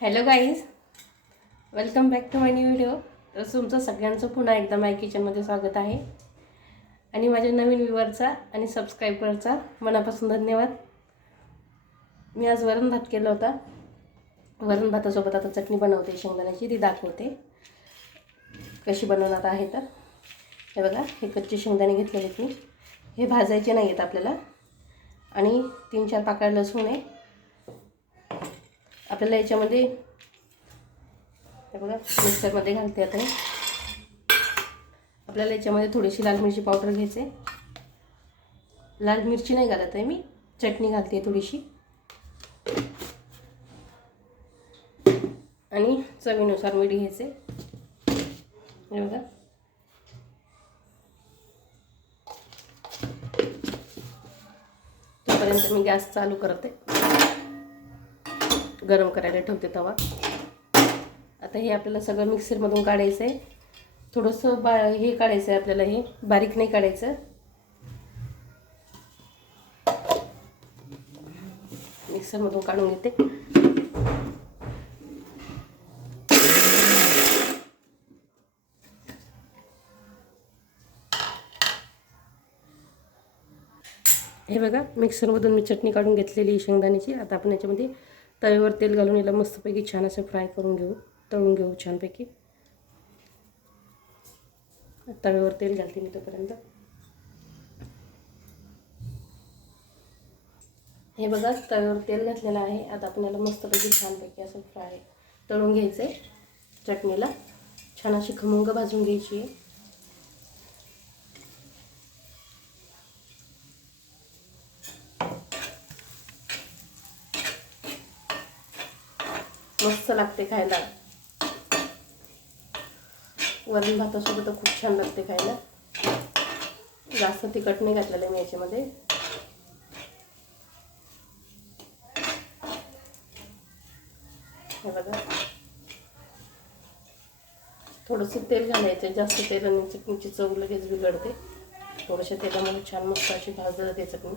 Hello guys welcome back to my new video तर तुमचं सगळ्यांचं पुन्हा एकदा माय किचनमध्ये स्वागत आहे. आणि माझ्या नवीन व्ह्युअरचा आणि सबस्क्रायबरचा मनापासून धन्यवाद. मी आज वरण भात केला होता. वरण भातासोबत आता चटणी बनवते शेंगदाण्याची ती दाखवते. कशी बनवणार आहे तर. हे बघा हे कच्चे शेंगदाणे घेतलेले आहेत मी. हे भाजायचे नाही आहेत आपल्याला. आणि तीन चार पाकळ्या लसूण आहे. आपल्याला याच्यामध्ये हे बघा मिक्सरमध्ये घालते आता आपल्याला याच्यामध्ये थोडीशी लाल मिरची पावडर घ्यायचे लाल मिरची नाही घालत आहे मी चटणी घालते थोडीशी. आणि चवीनुसार मीठ घ्यायचे हे बघा. तोपर्यंत मी गॅस चालू करते. गरम करायला ठेवते तवा. आता हे आपल्याला सगळं मिक्सरमधून काढायचं आहे. थोडंसं बा हे काढायचं आहे आपल्याला हे. बारीक नाही काढायचं. मिक्सरमधून काढून घेते. हे बघा मिक्सरमधून मी चटणी काढून घेतलेली आहे शेंगदाण्याची. आता आपण याच्यामध्ये तव्यावर तेल घालून याला मस्तपैकी छान असं फ्राय करून घेऊ तळून घेऊ छानपैकी. तव्यावर तेल घालते मी तोपर्यंत. हे बघा तव्यावर तेल घातलेलं आहे. आता आपल्याला मस्तपैकी छानपैकी असं फ्राय तळून घ्यायचं आहे चटणीला छान अशी खमंग भाजून घ्यायची आहे. मस्त लागते खायला. वरण भातासोबत तर खूप छान लागते खायला. जास्त तिखट नाही घातलेलं मी याच्यामध्ये. हे बघा. थोडंसं तेल घालायचं जास्त तेलाने चटणीची चव लगेच बिघडते. थोडंशा तेलामध्ये छान मस्त अशी भाजलं जाते चटणी.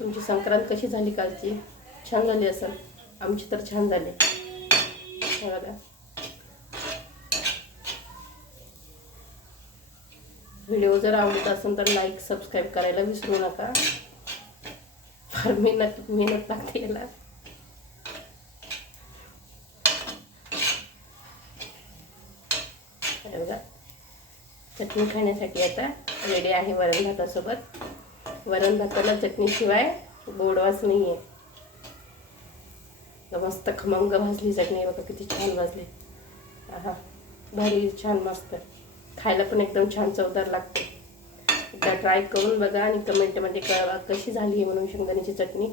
तुमची संक्रांत कशी झाली कालची? छान झाली असेल. आमची तर छान झाली बघा व्हिडिओ जर आवडत असेल तर लाईक सबस्क्राईब करायला विसरू नका. फार मेहनत मेहनत लागते याला. बघा. चटणी खाण्यासाठी आता रेडी आहे वरण भातासोबत. वरण भाताला चटणीशिवाय गोडवाच नाही आहे मस्त खमंग भाजली चटणी बघा किती छान भाजली. हा भारी छान मस्त. खायला पण एकदम छान चवदार लागते. एकदा ट्राय करून बघा आणि कमेंटमध्ये कळवा कशी झाली आहे म्हणून शेंगदाण्याची चटणी.